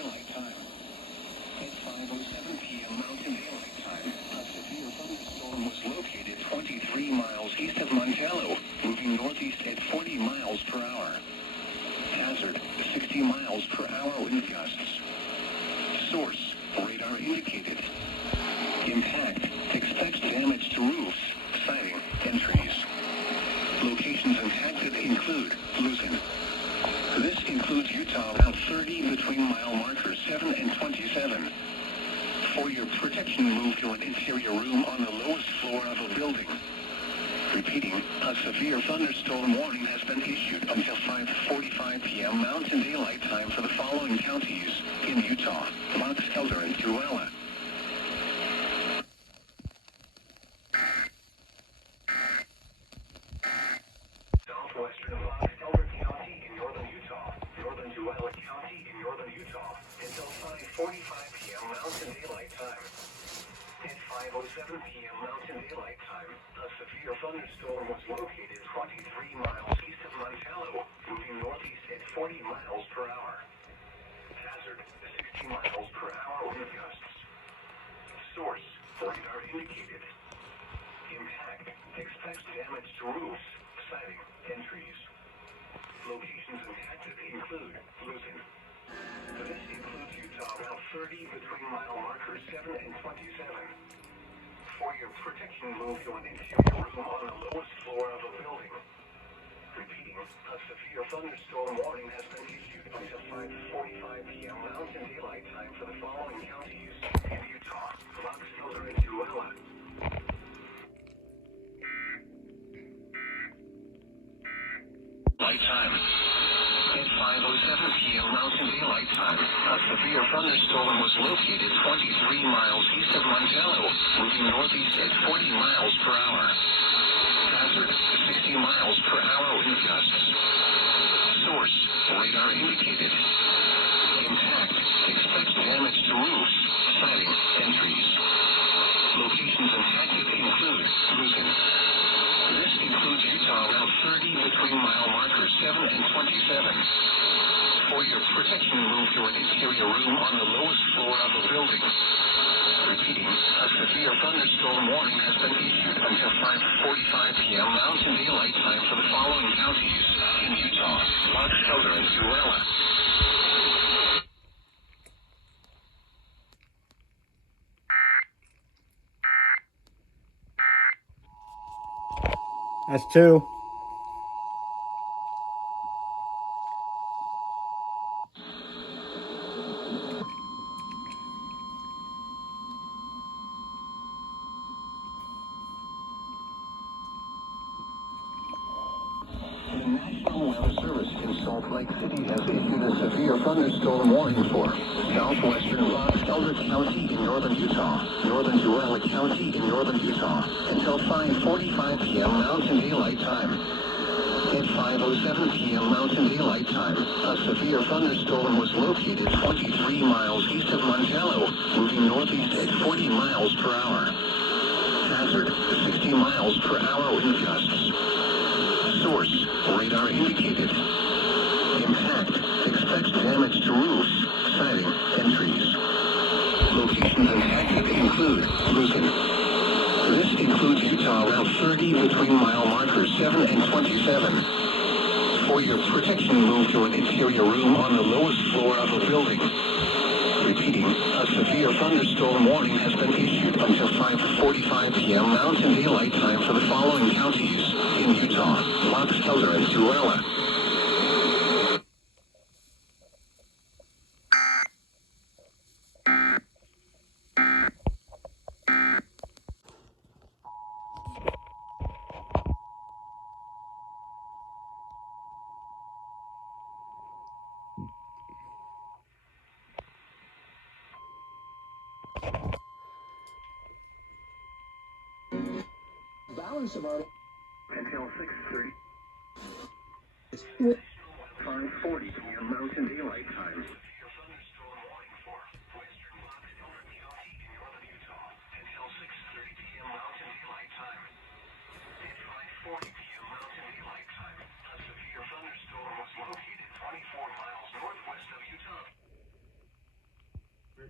Daylight Time. At 5:07 p.m. Mountain Daylight Time, a severe thunderstorm was located 23 miles east of Montello, moving northeast at 40 miles per hour. Hazard, 60 miles per hour wind gusts. Source, radar indicated. Impact, expects damage to roofs, siding, and trees. Locations impacted include Lucan. This includes Utah Route 30 between mile markers 7 and 27. For your protection, move to an interior room on the lowest floor of a building. Repeating, a severe thunderstorm warning has been issued until 5:45 p.m. Mountain Daylight Time for the following counties in Utah: Box Elder and Tooele. Southwestern Box Elder County in northern Utah, northern Tooele County in northern Utah, until 5:45 p.m. Mountain Daylight Time. At 5:07 p.m. Mountain Daylight Time, a severe thunderstorm was located 23 miles east of Montello, moving northeast at 40 miles per hour. Hazard, 60 miles per hour wind gusts. Source, radar indicated. Impact, expects damage to roofs, siding, and trees. Locations impacted include Lucan. This includes Utah Route 30 between mile markers 7 and 27. For your protection, move to an interior room on the lowest floor of a building. Repeating, a severe thunderstorm warning has been issued until 5:45 p.m. Mountain Daylight Time for the following counties in Utah: Box Elder and Tooele. Daylight Time. At 5:07 p.m. Mountain Daylight Time, a severe thunderstorm was located 23 miles east of Montello, moving northeast at 40 miles per hour. Hazard, 60 miles per hour wind gusts. Source, radar indicated. Impact, expects damage to roofs, siding, and trees. Locations impacted include Lucan. This includes Utah Route 30 between mile markers 7 and 27. For your protection, move to an interior room on the lowest floor of a building. Repeating, a severe thunderstorm warning has been issued until 5:45 p.m. Mountain Daylight Time for the following counties in Utah: Box Elder and Tooele. That's two. The National Weather Service in Salt Lake City has issued a severe thunderstorm warning for southwestern Box Elder County in northern Utah, northern Tooele County in northern Utah, until 5:45 p.m. Mountain Daylight Time. At 5:07 p.m. Mountain Daylight Time, a severe thunderstorm was located 23 miles east of Montello, moving northeast at 40 miles per hour. Hazard, 60 miles per hour wind gusts. Source, radar indicated. Impact, expects damage to roofs, siding, and trees. Locations impacted include Lucan. This includes Utah Route 30 between mile markers 7 and 27. For your protection, move to an interior room on the lowest floor of a building. Repeating, a severe thunderstorm warning has been issued until 5:45 p.m. Mountain Daylight Time for the following counties in Utah: Box Elder and Tooele. Balance of our until 6:30. 5:40 p.m. Mountain Daylight Time.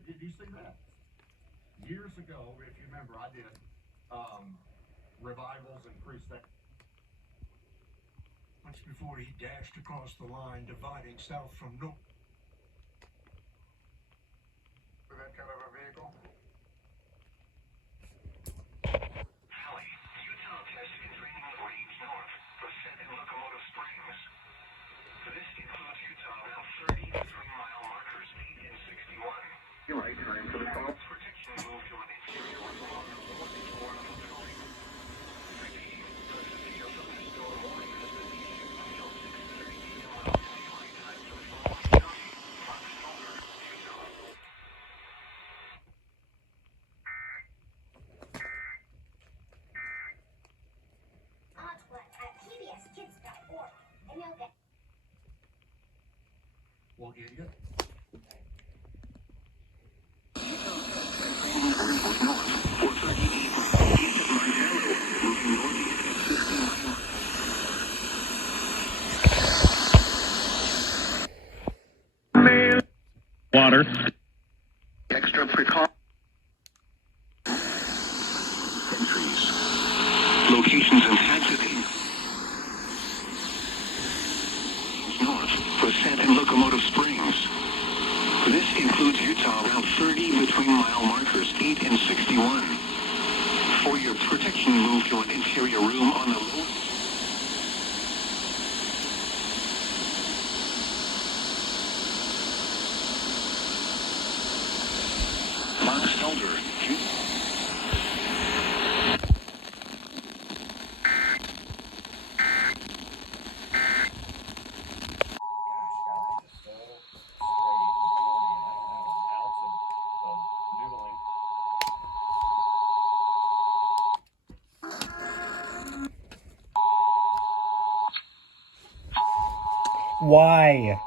Did you see that? Years ago, if you remember, I did revivals and crusades. Much before he dashed across the line dividing south from north. For that kind of a vehicle? Valley, Utah testing training range north for set and locomotive springs. This includes Utah Route 30 between mile markers 8 and 61. Daylight time for the call. Protection move to an interior room on the fourth floor of the building. Repeating, a severe thunderstorm warning has been issued until 6:30 p.m. Mountain Daylight Time for the following county: Fox Mulder, Utah. Hotspot at pbskids.org, and you'll get. We'll get you. Water. Extra precaution. Entries. Locations and taxiing. North for Set and Locomotive Springs. This includes Utah Route 30 between mile markers 8 and 61. For your protection, move to an interior room on the lower. Fox Elder. Why?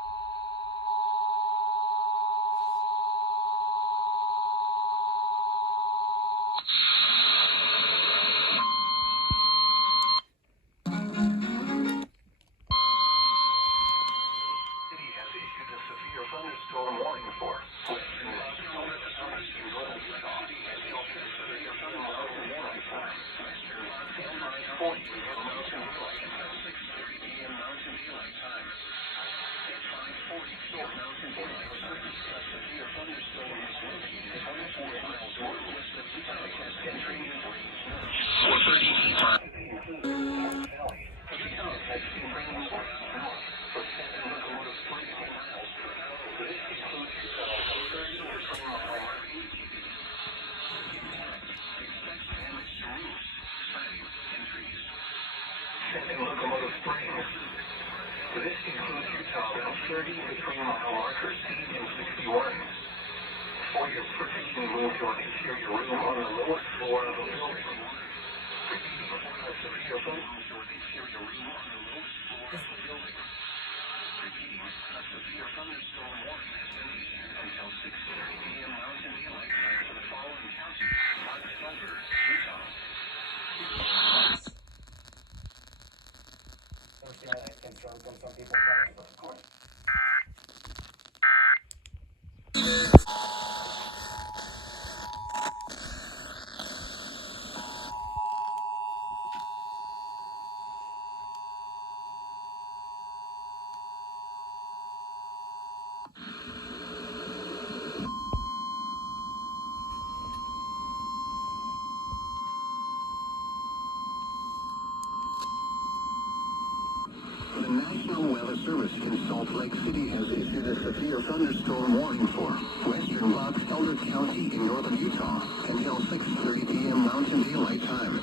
City has issued a severe thunderstorm warning for western northern Utah until 6:30 p.m. Mountain Daylight Time. Western and 9:40 p.m. Mountain Daylight Time. 6:30 p.m. Mountain Daylight Time. At 5:40 p.m. Mountain Daylight Time, a severe thunderstorm is located 24 miles northwest of Utah Test and Training Range North. 4:30 p.m. Valley. Utah Test and Training Range North. For set and locomotive springs and miles per hour. This includes Utah Route 30 between mile mark 8. Impact. Expect damage to roofs, siding, and trees. Set and locomotive springs. This includes Utah Route 30 between mile markers 8 and 61. For your protection, move to an interior room on the lowest floor of the building. Repeating, a severe thunderstorm to an interior room on the lowest floor of the building. Repeating, a severe thunderstorm warning has been issued until 6:30 p.m. Mountain Daylight Time for the following county: Fox Mulder, Utah. Understand that concern from some people, but of course. The National Weather Service in Salt Lake City has issued a severe thunderstorm warning for western Box Elder County in northern Utah until 6:30 p.m. Mountain Daylight Time.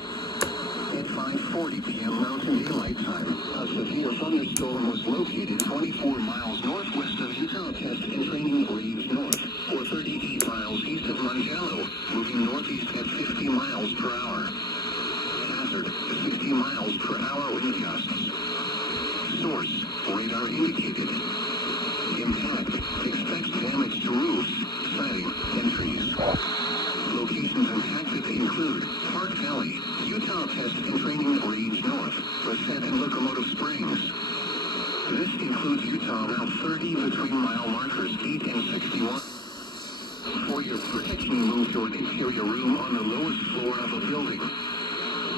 At 5:40 p.m. Mountain Daylight Time, a severe thunderstorm was located 24 miles northwest of Utah Test and Training Range North, or 38 miles east of Marginal, moving northeast at 50 miles per hour. Hazard, 50 miles per hour wind gusts. Source, radar indicated. Impact, expect damage to roofs, siding, and trees. Locations impacted include Park Valley, Utah Test and Training Range North, Set and Locomotive Springs. This includes Utah Route 30 between mile markers 8 and 61. For your your protection, move to an interior room on the lowest floor of a building.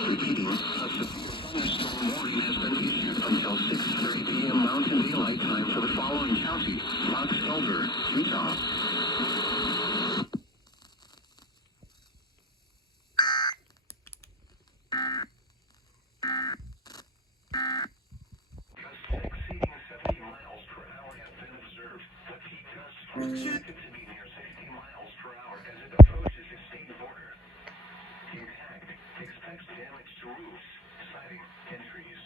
Repeating, a severe thunderstorm warning has been issued until 6:30 p.m. Mountain Daylight Time for the following counties: Box Elder, Utah. Gusts exceeding 70 miles per hour have been observed. The peak gusts are expected to be near 60 miles per hour as it approaches the state border. Impact expects damage to roofs, siding, and trees.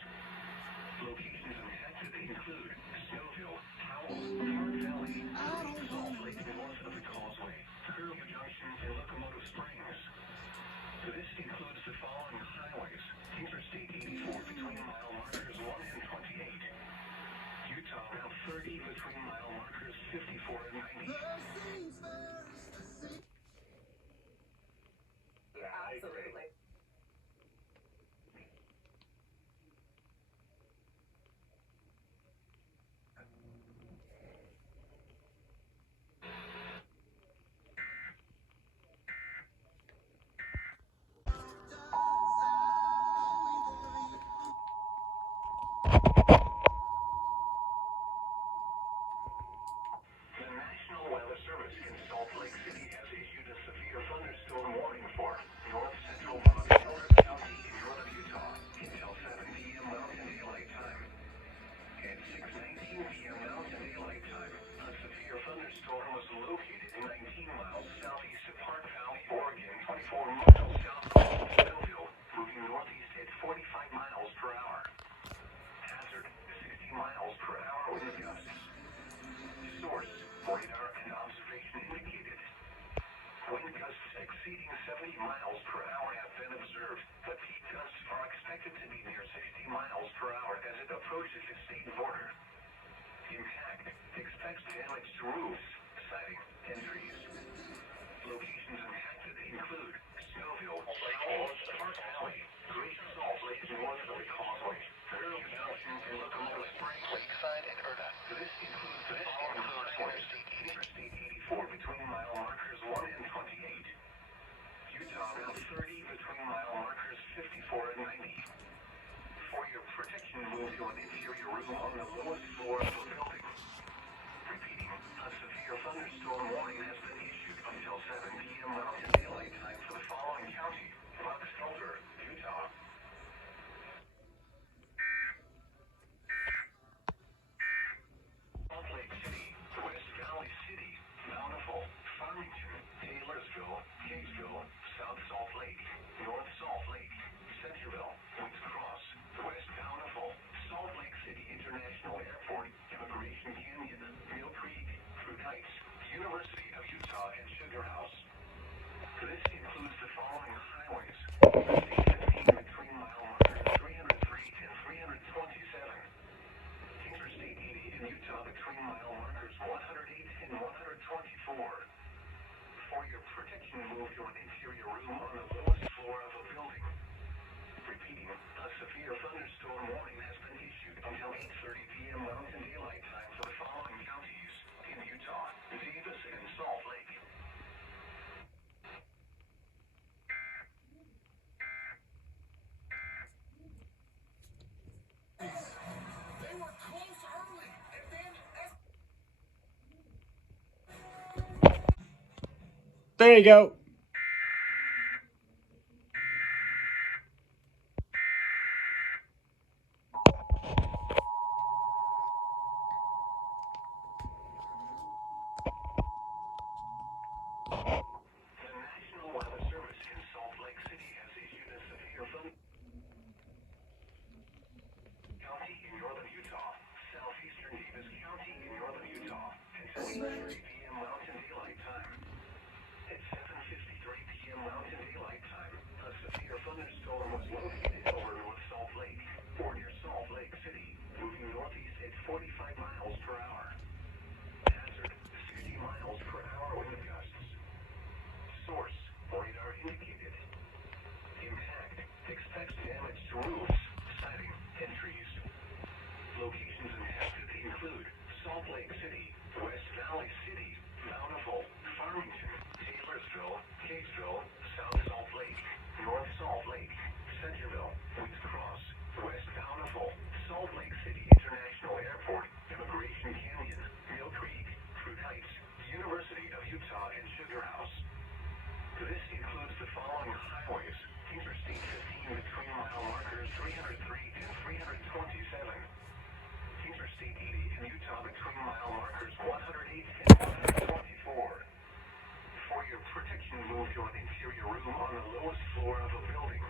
Locations impacted include Snowville, Howell, Park Valley, Salt Lake north of the Causeway, Curve Junction, and Locomotive Springs. This includes the following highways: Interstate 84 between mile markers 1 and 28. Utah Route 30 between mile markers 54 and 90. Absolutely. The National Weather Service in Salt Lake City has issued a severe thunderstorm warning for north central Box Elder County in northern Utah until 7 p.m. Mountain Daylight Time. At 6:19 p.m. Mountain Daylight Time, a severe thunderstorm was located 19 miles southeast of Park Valley, Oregon, 24 miles southwest of Snowville, moving northeast at 45 miles per hour. Hazard: 60 miles per hour wind gusts. Source: radar and observation indicated. Wind gusts exceeding 70 miles per hour have been observed. The peak gusts are expected to be near 60 miles per hour as it approaches the state border. Impact expects damage to roofs, siding, and trees. Locations impacted include Snowville, Howell, Park Valley, Great Salt Lake north of the Causeway, Curve Junction, and Locomotive Springs, Lakeside, and Erda. This includes Interstate 84 between mile markers 1 and 28. Utah Route 30 between mile markers 54 and 90. For your protection, move to an interior room on the lowest floor of the building. Repeating, a severe thunderstorm warning has been issued until 7 p.m. Mountain Daylight Time for the following county: Box Elder, Utah. Salt Lake City, West Valley City, Bountiful, Farmington, Taylorsville, Kaysville, South Salt Lake, North Salt Lake, Centerville, Woods Cross, West Bountiful, Salt Lake City International Airport, Immigration Canyon, Mill Creek, Fruit Heights, University of Utah, and Sugar House. This includes the following highways: Interstate 15 between mile markers 303 and 327. Interstate 80 in Utah between mile markers 108 and 124. For your protection, move to an interior room on the lowest floor of a building. Repeating, a severe thunderstorm warning has been issued until 8:30 p.m. Mountain Daylight Time for the following counties in Utah: Davis and Salt Lake. They were close early, and then There you go. The National Weather Service in Salt Lake City has issued a severe county in northern Utah, southeastern Davis County in northern Utah, until 8:30 p.m. Mountain Daylight Time. At 7:53 p.m. Mountain Daylight Time, a severe thunderstorm was located over North Salt Lake, or near Salt Lake City, moving northeast at 45 miles per hour. Hazard: 60 miles per hour wind gusts. Source: radar indicated. Impact expects damage to roofs, siding, and trees. Locations impacted include Salt Lake City, West Valley City, This includes the following highways: Interstate 15 between mile markers 303 and 327. Interstate 80 in Utah between mile markers 108 and 124. For your protection, move to an interior room on the lowest floor of a building.